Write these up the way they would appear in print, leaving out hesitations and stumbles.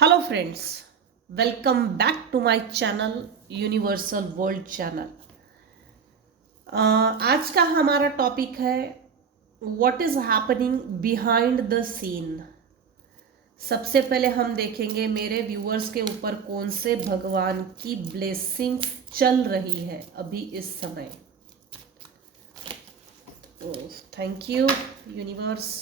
Hello friends, welcome back to my channel universal world channel. आज का हमारा topic है what is happening behind the scene. सबसे पहले हम देखेंगे मेरे व्यूअर्स के ऊपर कौन से भगवान की ब्लेसिंग्स चल रही है अभी इस समय। Thank you universe.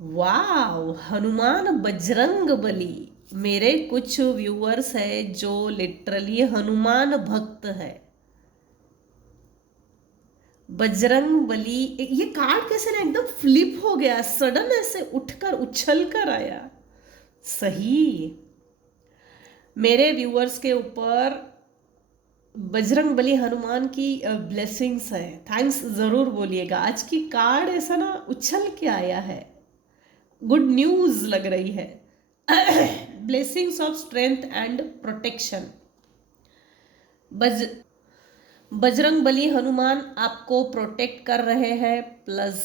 Wow, Hanuman Bajrang Bali. मेरे कुछ व्यूअर्स है जो लिटरली हनुमान भक्त है। बजरंग बली। ये कार्ड कैसे ना एकदम फ्लिप हो गया, सडन ऐसे उठकर उछल कर आया। सही। मेरे व्यूअर्स के ऊपर बजरंग बली हनुमान की ब्लेसिंग्स है। थैंक्स जरूर बोलिएगा। आज की कार्ड ऐसा ना उछल के आया है, गुड न्यूज लग रही है। Blessings of strength and protection. बज बजरंग बली हनुमान आपको प्रोटेक्ट कर रहे हैं। प्लस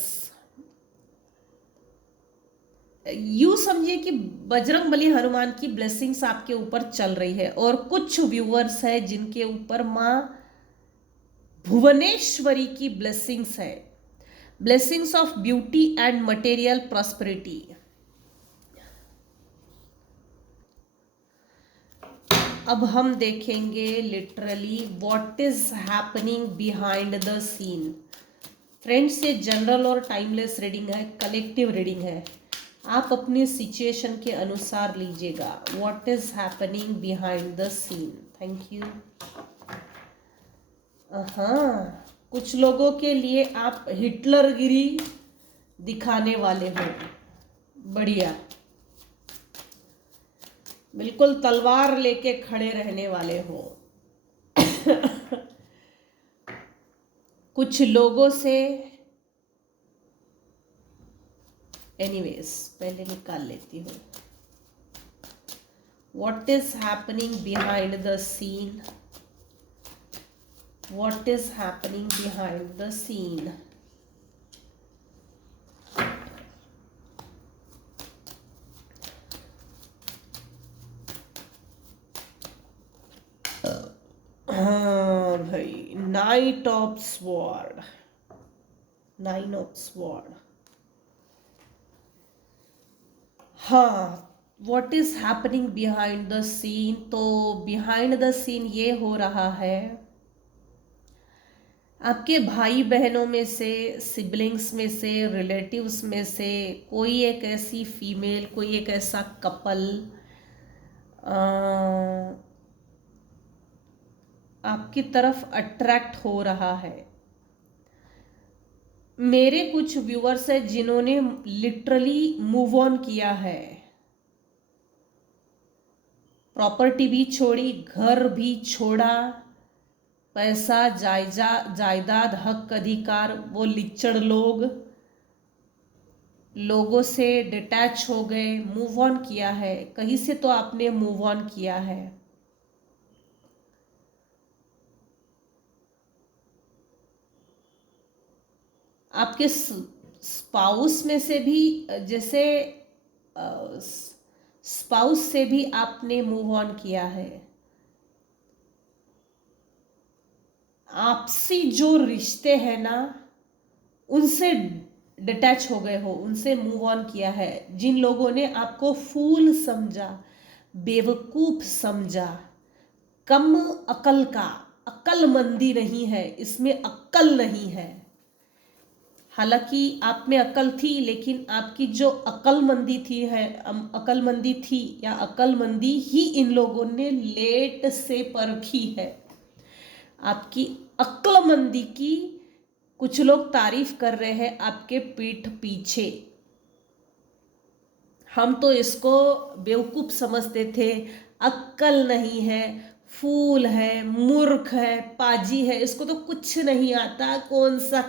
यू समझिए कि बजरंग बली हनुमान की ब्लेसिंग्स आपके ऊपर चल रही है। और कुछ व्यूअर्स है जिनके ऊपर माँ भुवनेश्वरी की ब्लेसिंग्स है। Blessings of beauty and material prosperity. अब हम देखेंगे literally what is happening behind the scene. Friends, ये जनरल और टाइमलेस रीडिंग है, कलेक्टिव रीडिंग है। आप अपनी सिचुएशन के अनुसार लीजिएगा। What is happening behind the scene. Thank you. हाँ, कुछ लोगों के लिए आप हिटलरगिरी दिखाने वाले हो। बढ़िया, बिल्कुल तलवार लेके खड़े रहने वाले हो। कुछ लोगों से एनीवेज पहले निकाल लेती हूँ। What is happening behind the scene. What is happening behind the scene. हाँ भाई, night of sword. Nine of sword. हाँ, what is happening behind the scene. तो बिहाइंड द सीन ये हो रहा है, आपके भाई बहनों में से, सिबलिंग्स में से, रिलेटिव्स में से कोई एक ऐसी फीमेल, कोई एक ऐसा कपल आपकी तरफ अट्रैक्ट हो रहा है। मेरे कुछ व्यूअर्स है जिन्होंने लिटरली मूव ऑन किया है। प्रॉपर्टी भी छोड़ी, घर भी छोड़ा, पैसा जायदाद हक अधिकार, वो लिच्चड़ लोगों से डिटैच हो गए, मूव ऑन किया है। कहीं से तो आपने मूव ऑन किया है। आपके स्पाउस में से भी, जैसे स्पाउस से भी आपने मूव ऑन किया है। आपसी जो रिश्ते हैं ना, उनसे डिटैच हो गए हो, उनसे मूव ऑन किया है। जिन लोगों ने आपको फूल समझा, बेवकूफ समझा, कम अकल का, अक्लमंदी नहीं है इसमें, अक्ल नहीं है। हालांकि आप में अकल थी, लेकिन आपकी जो अक्लमंदी थी है, अक्लमंदी थी या अक्लमंदी ही इन लोगों ने लेट से परखी है। आपकी अक्लमंदी की कुछ लोग तारीफ कर रहे हैं आपके पीठ पीछे। हम तो इसको बेवकूफ समझते थे, अक्ल नहीं है, फूल है, मूर्ख है, पाजी है, इसको तो कुछ नहीं आता, कौन सा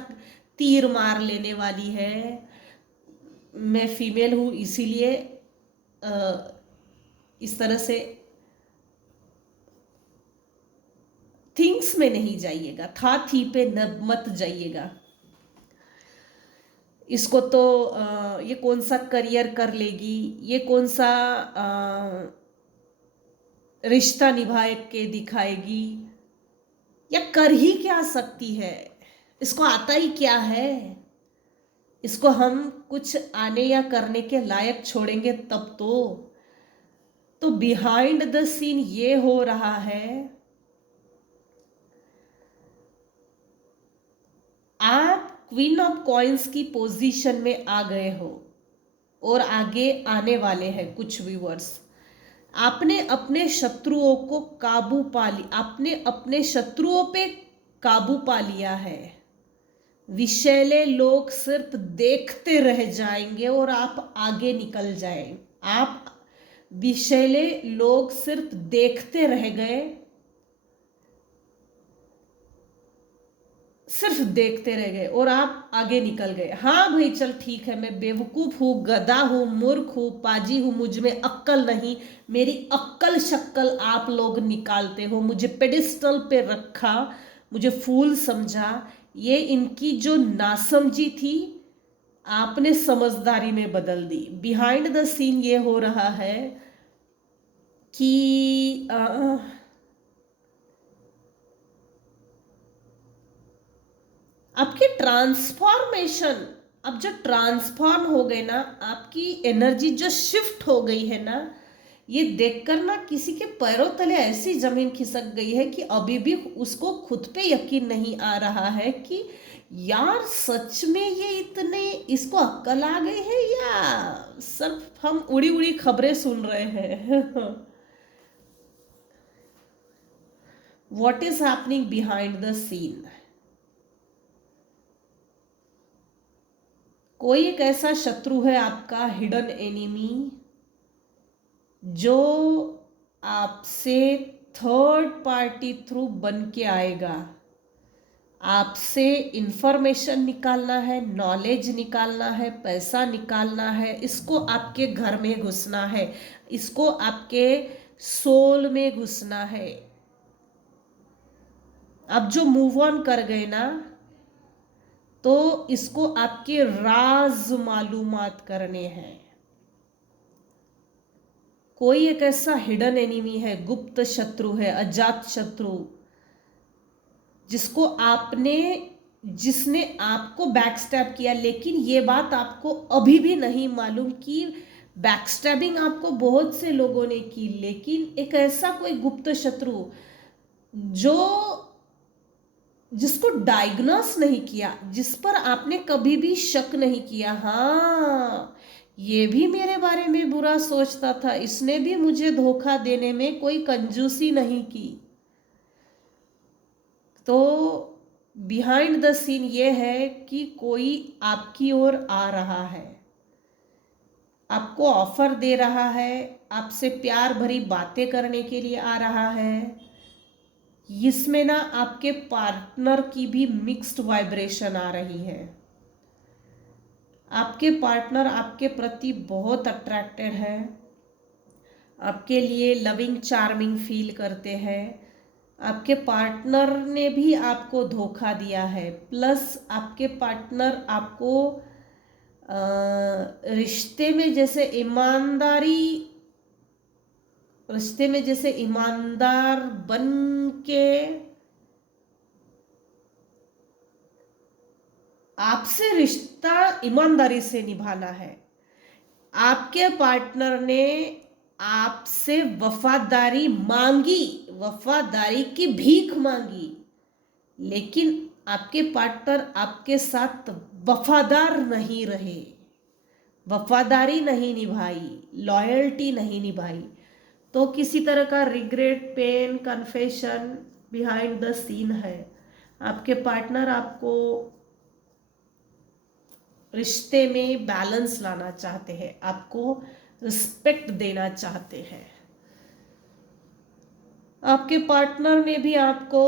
तीर मार लेने वाली है। मैं फीमेल हूँ इसीलिए इस तरह से थिंग्स में नहीं जाइएगा, था थी पे न मत जाइएगा। इसको तो ये कौन सा करियर कर लेगी, ये कौन सा रिश्ता निभाए के दिखाएगी, या कर ही क्या सकती है, इसको आता ही क्या है, इसको हम कुछ आने या करने के लायक छोड़ेंगे तब तो बिहाइंड द सीन ये हो रहा है, आप क्वीन ऑफ कॉइन्स की पोजीशन में आ गए हो और आगे आने वाले हैं कुछ व्यूअर्स। आपने अपने शत्रुओं को काबू पा लिया, आपने अपने शत्रुओं पे काबू पा लिया है। विषैले लोग सिर्फ देखते रह जाएंगे और आप आगे निकल जाएं। आप विषैले लोग सिर्फ देखते रह गए, सिर्फ देखते रह गए और आप आगे निकल गए। हाँ भाई चल ठीक है, मैं बेवकूफ हूँ, गधा हूँ, मूर्ख हूँ, पाजी हूँ, मुझ में अक्ल नहीं, मेरी अक्ल शक्ल आप लोग निकालते हो, मुझे पेडिस्टल पे रखा, मुझे फूल समझा। ये इनकी जो नासमझी थी आपने समझदारी में बदल दी। बिहाइंड द सीन ये हो रहा है कि आपकी ट्रांसफॉर्मेशन, अब जो ट्रांसफॉर्म हो गए ना, आपकी एनर्जी जो शिफ्ट हो गई है ना, ये देखकर ना किसी के पैरों तले ऐसी जमीन खिसक गई है कि अभी भी उसको खुद पे यकीन नहीं आ रहा है कि यार सच में ये इतने इसको अक्ल आ गई है या सिर्फ हम उड़ी उड़ी खबरें सुन रहे हैं। What is happening behind the scene. कोई एक ऐसा शत्रु है आपका, हिडन एनिमी, जो आपसे थर्ड पार्टी थ्रू बन के आएगा। आपसे इंफॉर्मेशन निकालना है, नॉलेज निकालना है, पैसा निकालना है, इसको आपके घर में घुसना है, इसको आपके सोल में घुसना है। अब जो मूव ऑन कर गए ना, तो इसको आपके राज मालूमात करने हैं। कोई एक ऐसा हिडन एनिमी है, गुप्त शत्रु है, अजात शत्रु, जिसने आपको बैकस्टैब किया, लेकिन ये बात आपको अभी भी नहीं मालूम कि बैकस्टैबिंग आपको बहुत से लोगों ने की, लेकिन एक ऐसा कोई गुप्त शत्रु जो जिसको डायग्नोस नहीं किया, जिस पर आपने कभी भी शक नहीं किया, हाँ ये भी मेरे बारे में बुरा सोचता था, इसने भी मुझे धोखा देने में कोई कंजूसी नहीं की। तो बिहाइंड द सीन ये है कि कोई आपकी ओर आ रहा है, आपको ऑफर दे रहा है, आपसे प्यार भरी बातें करने के लिए आ रहा है। इसमें ना आपके पार्टनर की भी मिक्स्ड वाइब्रेशन आ रही है। आपके पार्टनर आपके प्रति बहुत अट्रैक्टेड है, आपके लिए लविंग चार्मिंग फील करते हैं। आपके पार्टनर ने भी आपको धोखा दिया है, प्लस आपके पार्टनर आपको रिश्ते में जैसे ईमानदार बन के आपसे रिश्ता ईमानदारी से निभाना है। आपके पार्टनर ने आपसे वफादारी मांगी, वफादारी की भीख मांगी, लेकिन आपके पार्टनर आपके साथ वफादार नहीं रहे, वफादारी नहीं निभाई, लॉयल्टी नहीं निभाई। तो किसी तरह का regret, pain, confession behind the scene है। आपके पार्टनर आपको रिश्ते में बैलेंस लाना चाहते हैं, आपको रिस्पेक्ट देना चाहते हैं। आपके पार्टनर ने भी आपको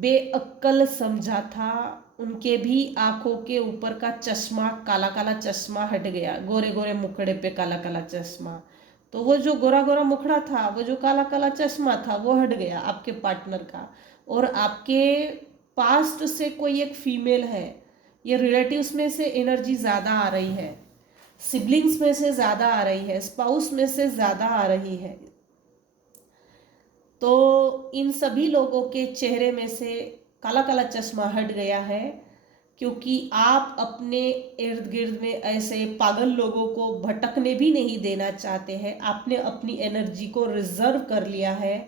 बेअक्ल समझा था, उनके भी आंखों के ऊपर का चश्मा, काला काला चश्मा हट गया, गोरे गोरे मुखड़े पे काला काला चश्मा। तो वो जो गोरा गोरा मुखड़ा था, वो जो काला काला चश्मा था, वो हट गया आपके पार्टनर का। और आपके पास्ट से कोई एक फीमेल है ये रिलेटिव्स में से एनर्जी ज़्यादा आ रही है, सिबलिंग्स में से ज़्यादा आ रही है, स्पाउस में से ज़्यादा आ रही है। तो इन सभी लोगों के चेहरे में से काला काला चश्मा हट गया है, क्योंकि आप अपने इर्द गिर्द में ऐसे पागल लोगों को भटकने भी नहीं देना चाहते हैं। आपने अपनी एनर्जी को रिजर्व कर लिया है,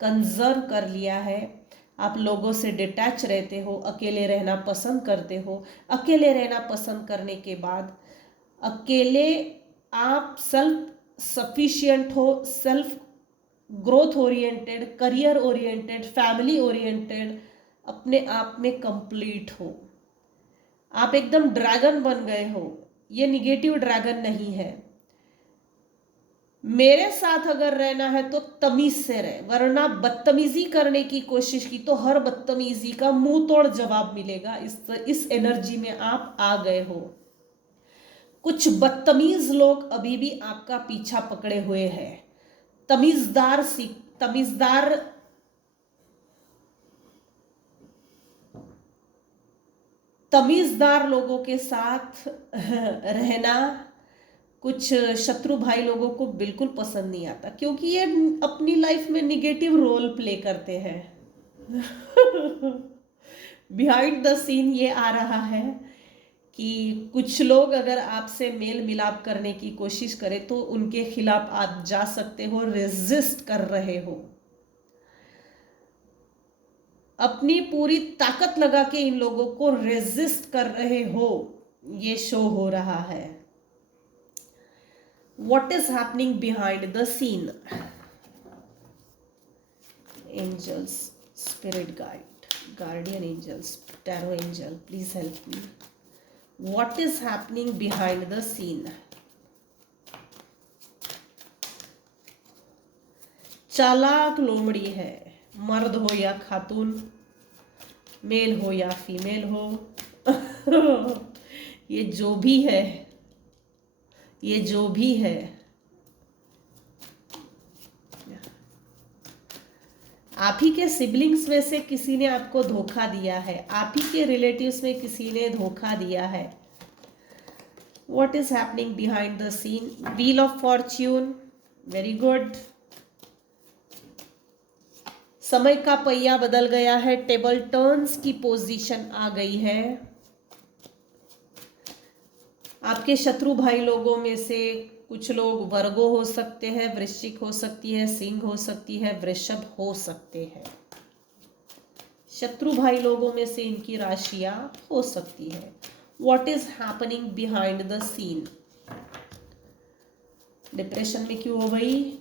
कंजर्व कर लिया है। आप लोगों से डिटैच रहते हो, अकेले रहना पसंद करते हो। अकेले रहना पसंद करने के बाद अकेले आप सेल्फ सफिशिएंट हो, self growth oriented, career oriented, family oriented, अपने आप में कंप्लीट हो। आप एकदम ड्रैगन बन गए हो। ये निगेटिव ड्रैगन नहीं है। मेरे साथ अगर रहना है तो तमीज से रहे, वरना बदतमीजी करने की कोशिश की तो हर बदतमीजी का मुंह तोड़ जवाब मिलेगा। इस एनर्जी में आप आ गए हो। कुछ बदतमीज लोग अभी भी आपका पीछा पकड़े हुए हैं। तमीजदार लोगों के साथ रहना कुछ शत्रु भाई लोगों को बिल्कुल पसंद नहीं आता, क्योंकि ये अपनी लाइफ में निगेटिव रोल प्ले करते हैं। बिहाइंड द सीन ये आ रहा है कि कुछ लोग अगर आपसे मेल मिलाप करने की कोशिश करें तो उनके खिलाफ आप जा सकते हो, रेजिस्ट कर रहे हो, अपनी पूरी ताकत लगा के इन लोगों को रेजिस्ट कर रहे हो, ये शो हो रहा है। What is happening behind the scene? Angels, spirit guide, guardian angels, tarot angel, please help me. What is happening behind the scene? चालाक लोमड़ी है, मर्द हो या खातून, मेल हो या फीमेल हो, ये जो भी है, ये जो भी है, आप ही के सिबलिंग्स में से किसी ने आपको धोखा दिया है, आप ही के रिलेटिव्स में किसी ने धोखा दिया है। What is happening behind the scene? Wheel of Fortune, very good. समय का पहिया बदल गया है, टेबल टर्न्स की पोजीशन आ गई है। आपके शत्रु भाई लोगों में से कुछ लोग वर्गो हो सकते हैं, वृश्चिक हो सकती है, सिंह हो सकती है, वृषभ हो सकते हैं। शत्रु भाई लोगों में से इनकी राशियां हो सकती है। What is happening behind the scene? Depression में क्यों हो गई?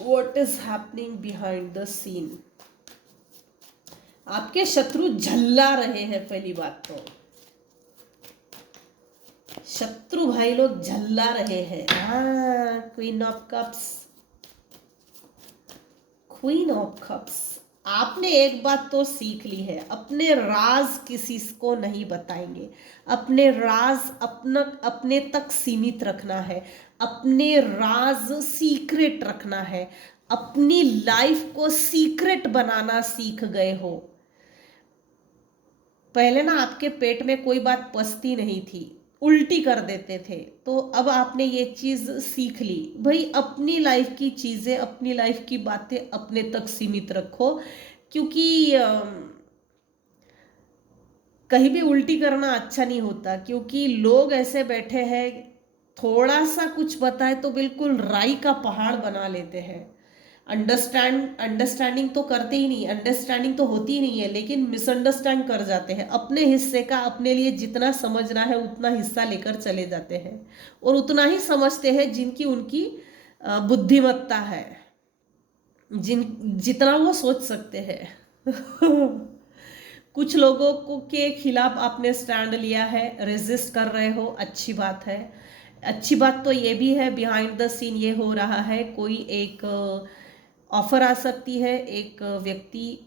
What is happening behind the scene? आपके शत्रु झल्ला रहे हैं। पहली बात तो शत्रु भाई लोग झल्ला रहे हैं। हाँ, queen of cups, queen of cups. आपने एक बात तो सीख ली है, अपने राज किसी को नहीं बताएंगे। अपने राज अपने तक सीमित रखना है, अपने राज सीक्रेट रखना है, अपनी लाइफ को सीक्रेट बनाना सीख गए हो। पहले ना आपके पेट में कोई बात पचती नहीं थी, उल्टी कर देते थे, तो अब आपने ये चीज सीख ली। भाई अपनी लाइफ की चीजें, अपनी लाइफ की बातें अपने तक सीमित रखो, क्योंकि कहीं भी उल्टी करना अच्छा नहीं होता। क्योंकि लोग ऐसे बैठे हैं, थोड़ा सा कुछ बताए तो बिल्कुल राई का पहाड़ बना लेते हैं। अंडरस्टैंडिंग तो करते ही नहीं, अंडरस्टैंडिंग तो होती ही नहीं है, लेकिन मिसअंडरस्टैंड कर जाते हैं। अपने हिस्से का अपने लिए जितना समझना है उतना हिस्सा लेकर चले जाते हैं, और उतना ही समझते हैं जिनकी उनकी बुद्धिमत्ता है, जितना वो सोच सकते हैं। कुछ लोगों को के खिलाफ आपने स्टैंड लिया है, रेजिस्ट कर रहे हो, अच्छी बात है। अच्छी बात तो ये भी है, बिहाइंड द सीन ये हो रहा है, कोई एक ऑफर आ सकती है। एक व्यक्ति,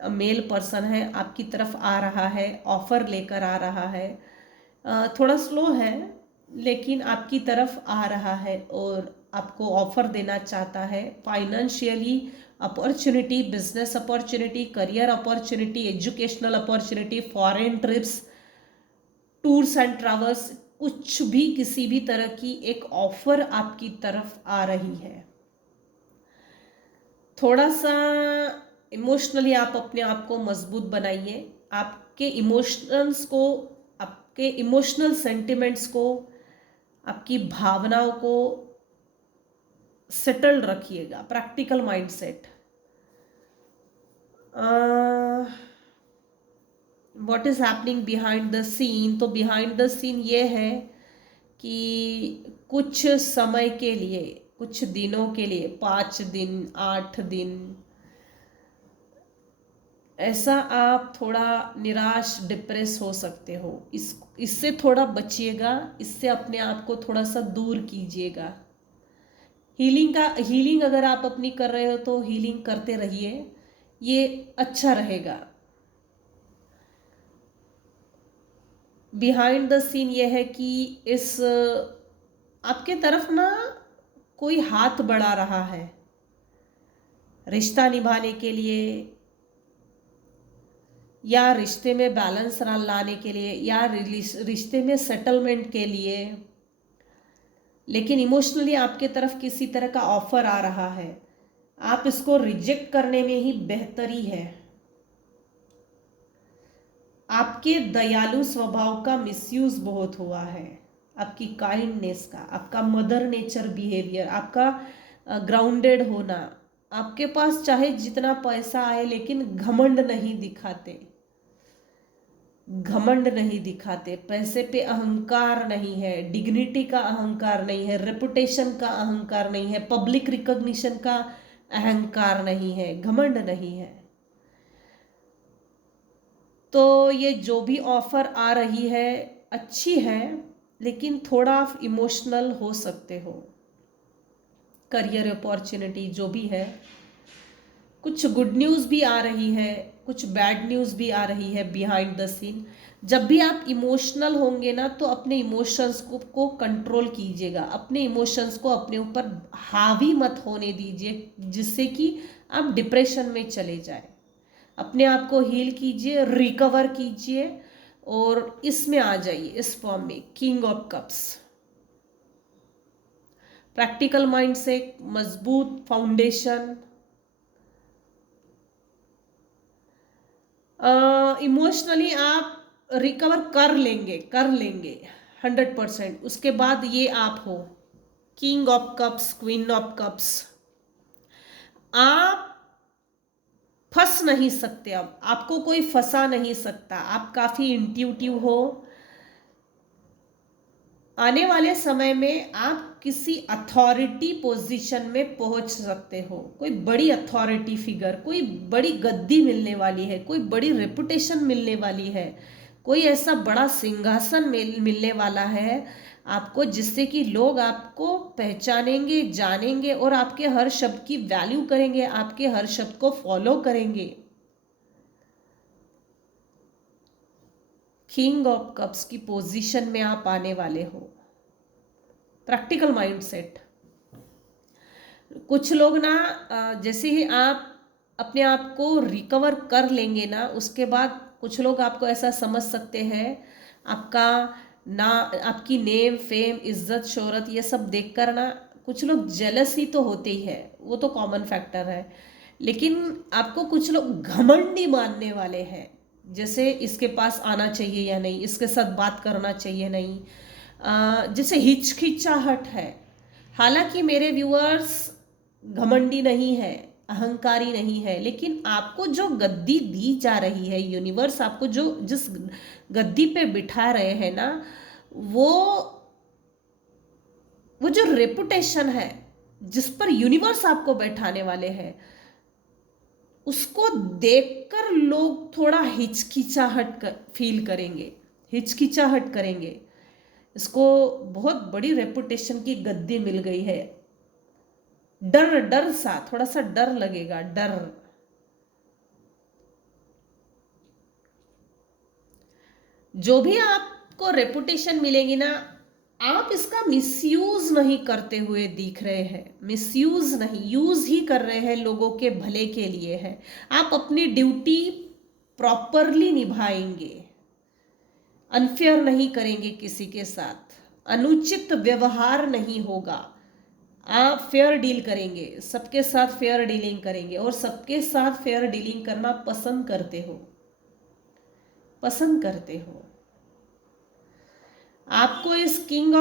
मेल पर्सन है, आपकी तरफ आ रहा है, ऑफर लेकर आ रहा है। थोड़ा स्लो है लेकिन आपकी तरफ आ रहा है और आपको ऑफर देना चाहता है। Financially opportunity, business opportunity, career opportunity, educational opportunity, foreign trips, tours and travels, कुछ भी किसी भी तरह की एक ऑफर आपकी तरफ आ रही है। थोड़ा सा इमोशनली आप अपने आप को मजबूत बनाइए, आपके इमोशंस को, आपके इमोशनल सेंटिमेंट्स को, आपकी भावनाओं को सेटल रखिएगा, practical mindset. What is happening behind the scene, तो बिहाइंड द सीन ये है कि कुछ समय के लिए, कुछ दिनों के लिए, 5 दिन 8 दिन, ऐसा आप थोड़ा निराश, डिप्रेस हो सकते हो। इससे थोड़ा बचिएगा, इससे अपने आप को थोड़ा सा दूर कीजिएगा। हीलिंग अगर आप अपनी कर रहे हो तो हीलिंग करते रहिए, ये अच्छा रहेगा। बिहाइंड द सीन ये है कि इस आपके तरफ ना कोई हाथ बढ़ा रहा है रिश्ता निभाने के लिए, या रिश्ते में बैलेंस लाने के लिए, या रिश्ते में सेटलमेंट के लिए, लेकिन इमोशनली आपके तरफ किसी तरह का ऑफर आ रहा है, आप इसको रिजेक्ट करने में ही बेहतरी है। आपके दयालु स्वभाव का मिसयूज बहुत हुआ है, आपकी काइंडनेस का, आपका मदर नेचर बिहेवियर, आपका ग्राउंडेड होना। आपके पास चाहे जितना पैसा आए लेकिन घमंड नहीं दिखाते, घमंड नहीं दिखाते, पैसे पे अहंकार नहीं है, डिग्निटी का अहंकार नहीं है, रेपुटेशन का अहंकार नहीं है, पब्लिक रिकॉग्निशन का अहंकार नहीं है, घमंड नहीं है। तो ये जो भी ऑफर आ रही है अच्छी है, लेकिन थोड़ा आप इमोशनल हो सकते हो। करियर अपॉर्चुनिटी जो भी है, कुछ गुड न्यूज़ भी आ रही है, कुछ बैड न्यूज़ भी आ रही है बिहाइंड द सीन। जब भी आप इमोशनल होंगे ना, तो अपने इमोशंस को कंट्रोल कीजिएगा, अपने इमोशंस को अपने ऊपर हावी मत होने दीजिए, जिससे कि आप डिप्रेशन में चले जाए। अपने आप को हील कीजिए, रिकवर कीजिए, और इसमें आ जाइए, इस फॉर्म में, king of cups. Practical mind से मजबूत फाउंडेशन, इमोशनली आप रिकवर कर लेंगे 100%। उसके बाद ये आप हो king of cups, queen of cups. आप फंस नहीं सकते, अब आपको कोई फंसा नहीं सकता, आप काफी इंट्यूटिव हो। आने वाले समय में आप किसी अथॉरिटी पोजीशन में पहुंच सकते हो, कोई बड़ी अथॉरिटी फिगर, कोई बड़ी गद्दी मिलने वाली है, कोई बड़ी रेपुटेशन मिलने वाली है, कोई ऐसा बड़ा सिंहासन मिलने वाला है आपको, जिससे कि लोग आपको पहचानेंगे, जानेंगे, और आपके हर शब्द की वैल्यू करेंगे, आपके हर शब्द को फॉलो करेंगे। किंग ऑफ कप्स की पोजीशन में आप आने वाले हो। Practical mindset. कुछ लोग ना जैसे ही आप अपने आप को रिकवर कर लेंगे ना, उसके बाद कुछ लोग आपको ऐसा समझ सकते हैं, आपका ना, आपकी नेम फेम इज्जत शोहरत ये सब देखकर ना कुछ लोग जेलस ही तो होते ही है, वो तो कॉमन फैक्टर है। लेकिन आपको कुछ लोग घमंडी मानने वाले हैं, जैसे इसके पास आना चाहिए या नहीं, इसके साथ बात करना चाहिए नहीं, जैसे हिचकिचाहट है। हालांकि मेरे व्यूअर्स घमंडी नहीं है, अहंकारी नहीं है, लेकिन आपको जो गद्दी दी जा रही है, यूनिवर्स आपको जो जिस गद्दी पे बिठा रहे हैं ना, वो वो जो रेपुटेशन है जिस पर यूनिवर्स आपको बैठाने वाले हैं, उसको देखकर लोग थोड़ा हिचकिचाहट फील करेंगे, हिचकिचाहट करेंगे। इसको बहुत बड़ी रेपुटेशन की गद्दी मिल गई है, डर डर सा, थोड़ा सा डर लगेगा, डर। जो भी आपको रेपुटेशन मिलेगी ना, आप इसका मिसयूज नहीं करते हुए दिख रहे हैं, मिसयूज नहीं, यूज ही कर रहे हैं, लोगों के भले के लिए है। आप अपनी ड्यूटी प्रॉपरली निभाएंगे, अनफेयर नहीं करेंगे किसी के साथ, अनुचित व्यवहार नहीं होगा, आप फेयर डील करेंगे, सबके साथ फेयर डीलिंग करेंगे और सबके साथ फेयर डीलिंग करना पसंद करते हो, पसंद करते हो। आपको इस किंग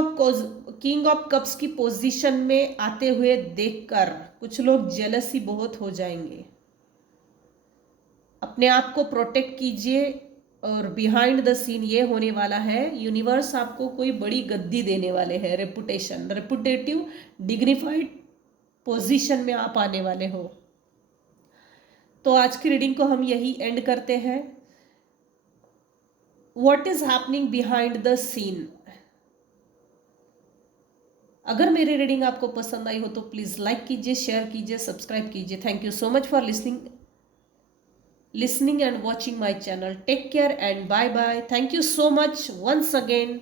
ऑफ कप्स की पोजीशन में आते हुए देखकर कुछ लोग जेलसी बहुत हो जाएंगे। अपने आप को प्रोटेक्ट कीजिए और बिहाइंड द सीन ये होने वाला है, यूनिवर्स आपको कोई बड़ी गद्दी देने वाले हैं, रेपुटेशन, रेपुटेटिव डिग्निफाइड पोजीशन में आप आने वाले हो। तो आज की रीडिंग को हम यही एंड करते हैं। What is happening behind the scene. अगर मेरी रीडिंग आपको पसंद आई हो तो प्लीज लाइक कीजिए, शेयर कीजिए, सब्सक्राइब कीजिए। Thank you so much for listening and watching my channel. Take care and bye bye. Thank you so much once again.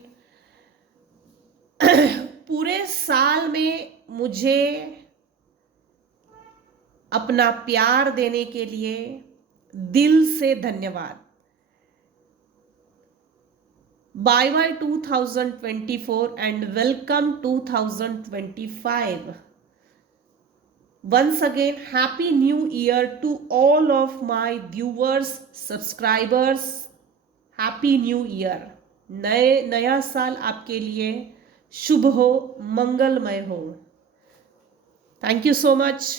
पूरे साल में मुझे अपना प्यार देने के लिए दिल से धन्यवाद। Bye bye 2024 and welcome 2025. Once again, Happy New Year to all of my viewers, subscribers. Happy New Year. नया साल आपके लिए शुभ हो, मंगलमय हो। Thank you so much.